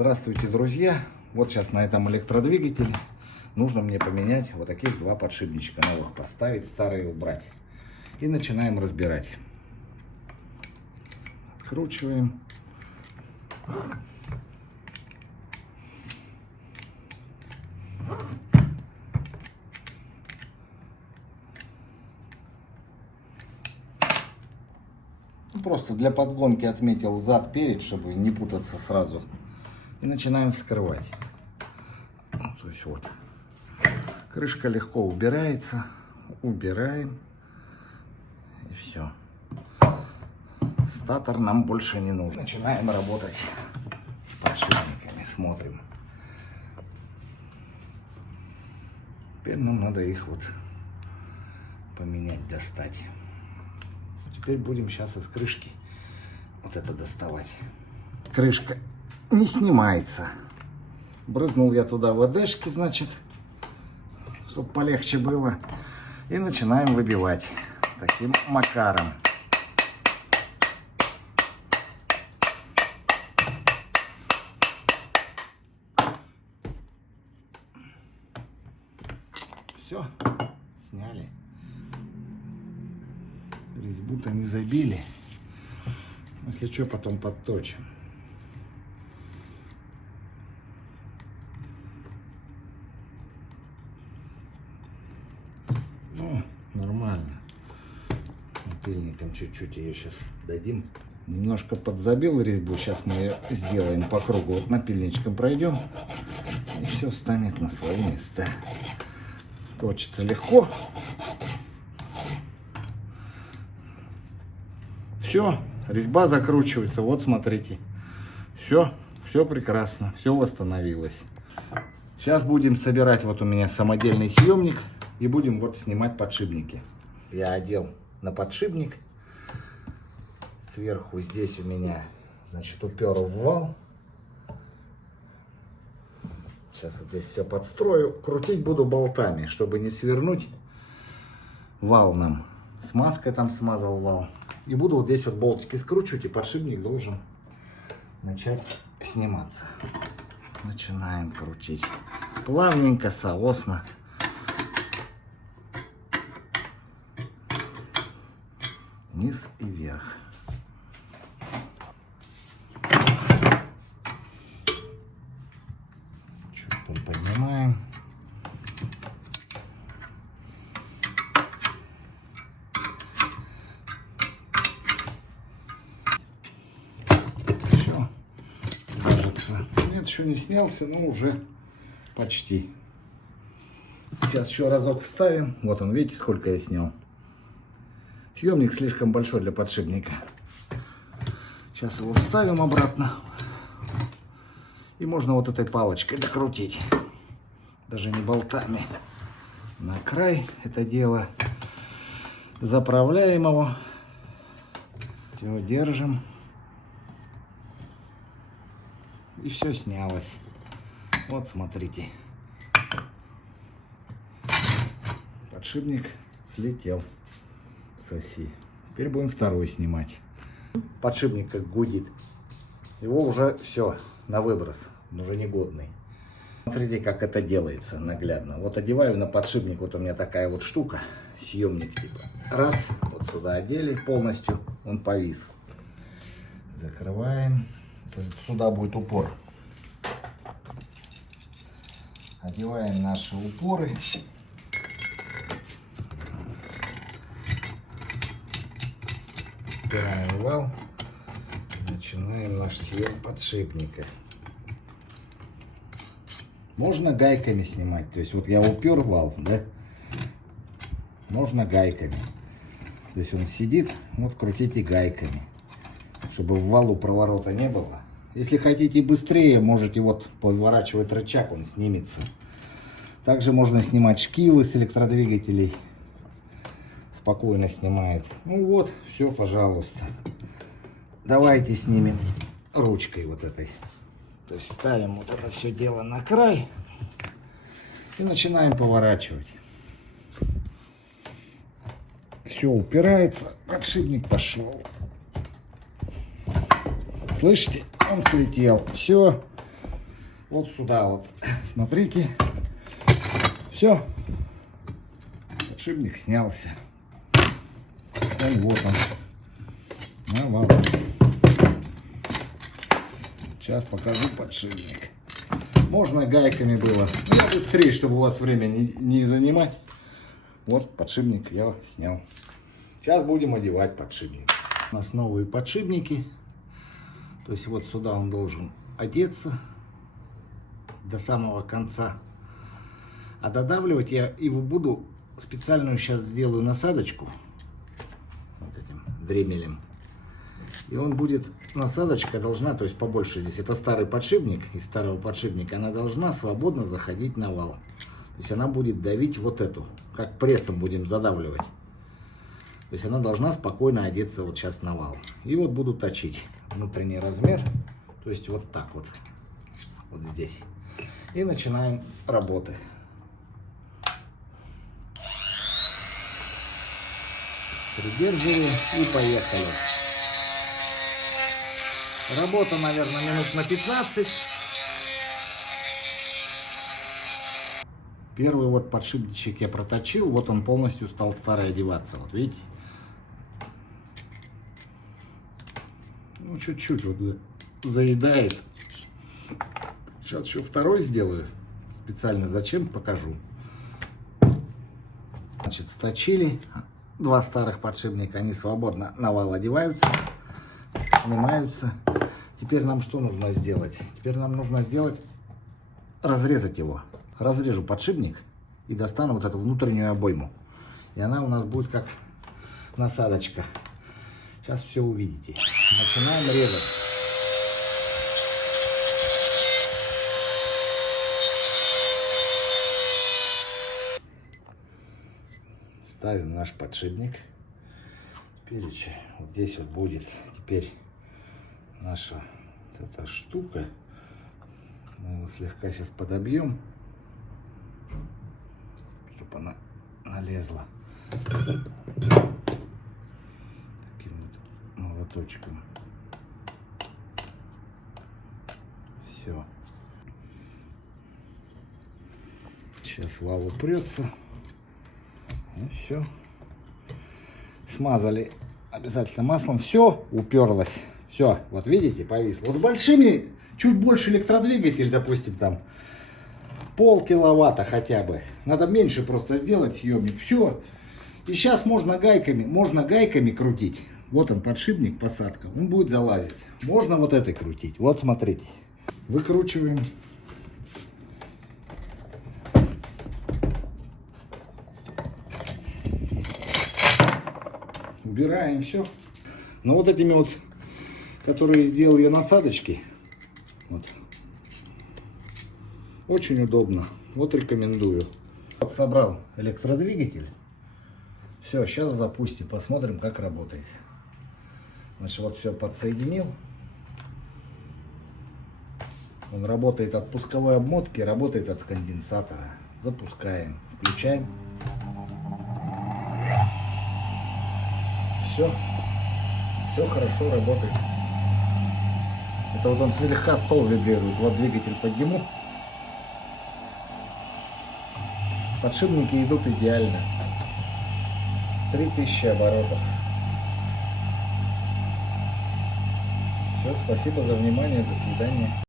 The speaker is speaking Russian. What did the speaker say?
Здравствуйте, друзья! Вот сейчас на этом электродвигателе нужно мне поменять вот таких два подшипничка новых, поставить, старые убрать. И начинаем разбирать. Откручиваем. Просто для подгонки отметил зад, перед, чтобы не путаться сразу. И начинаем вскрывать. То есть вот. Крышка легко убирается. Убираем. И все. Статор нам больше не нужен. Начинаем работать с подшипниками. Смотрим. Теперь нам надо их вот поменять, достать. Теперь будем сейчас из крышки вот это доставать. Крышка не снимается. Брызнул я туда ВДшки, значит, чтобы полегче было. И начинаем выбивать таким макаром. Все, сняли. Резьбу-то не забили. Если что, потом подточим. Ну, нормально. Напильником чуть-чуть ее сейчас дадим. Немножко подзабил резьбу. Сейчас мы ее сделаем по кругу. Вот напильничком пройдем. И все станет на свои места. Точится легко. Все, резьба закручивается. Вот смотрите. Все прекрасно. Все восстановилось. Сейчас будем собирать. Вот у меня самодельный съемник. И будем вот снимать подшипники. Я одел на подшипник. Сверху здесь у меня, значит, упер в вал. Сейчас вот здесь все подстрою. Крутить буду болтами, чтобы не свернуть вал нам. Смазкой там смазал вал. И буду вот здесь вот болтики скручивать, и подшипник должен начать сниматься. Начинаем крутить. Плавненько, соосно. Вниз и вверх. Чуть поднимаем. Все. Кажется. Нет, еще не снялся, но уже почти. Сейчас еще разок вставим. Вот он, видите, сколько я снял. Съемник слишком большой для подшипника. Сейчас его вставим обратно. И можно вот этой палочкой докрутить. Даже не болтами. На край это дело. Заправляем его. Все, держим. И все снялось. Вот смотрите. Подшипник слетел с оси. Теперь будем второй снимать. Подшипник как гудит. Его уже все на выброс. Он уже негодный. Смотрите, как это делается наглядно. Вот одеваю на подшипник. Вот у меня такая вот штука. Съемник типа. Раз. Вот сюда одели полностью. Он повис. Закрываем. Сюда будет упор. Одеваем наши упоры. Убираем вал. Начинаем наш съем подшипника. Можно гайками снимать. То есть вот я упер вал, да? Можно гайками. То есть он сидит, вот крутите гайками. Чтобы в валу проворота не было. Если хотите быстрее, можете вот поворачивать рычаг, он снимется. Также можно снимать шкивы с электродвигателей. Спокойно снимает. Ну вот, все, пожалуйста. Давайте снимем ручкой вот этой. То есть ставим вот это все дело на край. И начинаем поворачивать. Все упирается. Подшипник пошел. Слышите? Он слетел. Все. Вот сюда вот. Смотрите. Все. Подшипник снялся. И вот он. На вал. Сейчас покажу подшипник. Можно гайками было. Но я быстрее, чтобы у вас время не занимать. Вот подшипник я снял. Сейчас будем одевать подшипник. У нас новые подшипники. То есть вот сюда он должен одеться до самого конца. А додавливать я его буду специальную, сейчас сделаю насадочку вот этим дремелем. И он будет, насадочка должна, то есть побольше здесь, это старый подшипник, из старого подшипника, она должна свободно заходить на вал. То есть она будет давить вот эту, как прессом будем задавливать. То есть она должна спокойно одеться вот сейчас на вал. И вот буду точить внутренний размер, то есть вот так вот, вот здесь. И начинаем работы. Придерживаем и поехали. Работа, наверное, минут на 15. Первый вот подшипничек я проточил, вот он полностью стал старый одеваться. Вот видите? Ну, чуть-чуть вот заедает. Сейчас еще второй сделаю. Специально зачем, покажу. Значит, сточили. Два старых подшипника, они свободно на вал одеваются, снимаются. Теперь нам что нужно сделать? Теперь нам нужно сделать, разрезать его. Разрежу подшипник и достану вот эту внутреннюю обойму. И она у нас будет как насадочка. Сейчас все увидите. Начинаем резать. Ставим наш подшипник. Теперь вот здесь вот будет теперь наша вот эта штука. Мы его слегка сейчас подобьем, чтобы она налезла. Таким вот молоточком. Все. Сейчас вал упрется. И все. Смазали обязательно маслом. Все уперлось. Все. Вот видите, повисло. Вот с большими, чуть больше электродвигатель, допустим, там полкиловатта хотя бы. Надо меньше просто сделать съемник. Все. И сейчас можно гайками крутить. Вот он подшипник, посадка. Он будет залазить. Можно вот этой крутить. Вот смотрите. Выкручиваем. Убираем все. Но вот этими вот, которые сделал я насадочки, вот, очень удобно. Вот рекомендую. Вот собрал электродвигатель. Все, сейчас запустим, посмотрим, как работает. Значит, вот все подсоединил. Он работает от пусковой обмотки, работает от конденсатора. Запускаем, включаем. Все хорошо работает. Это вот он слегка стол вибрирует. Вот двигатель подниму. Подшипники идут идеально. 3000 оборотов. Все, спасибо за внимание. До свидания.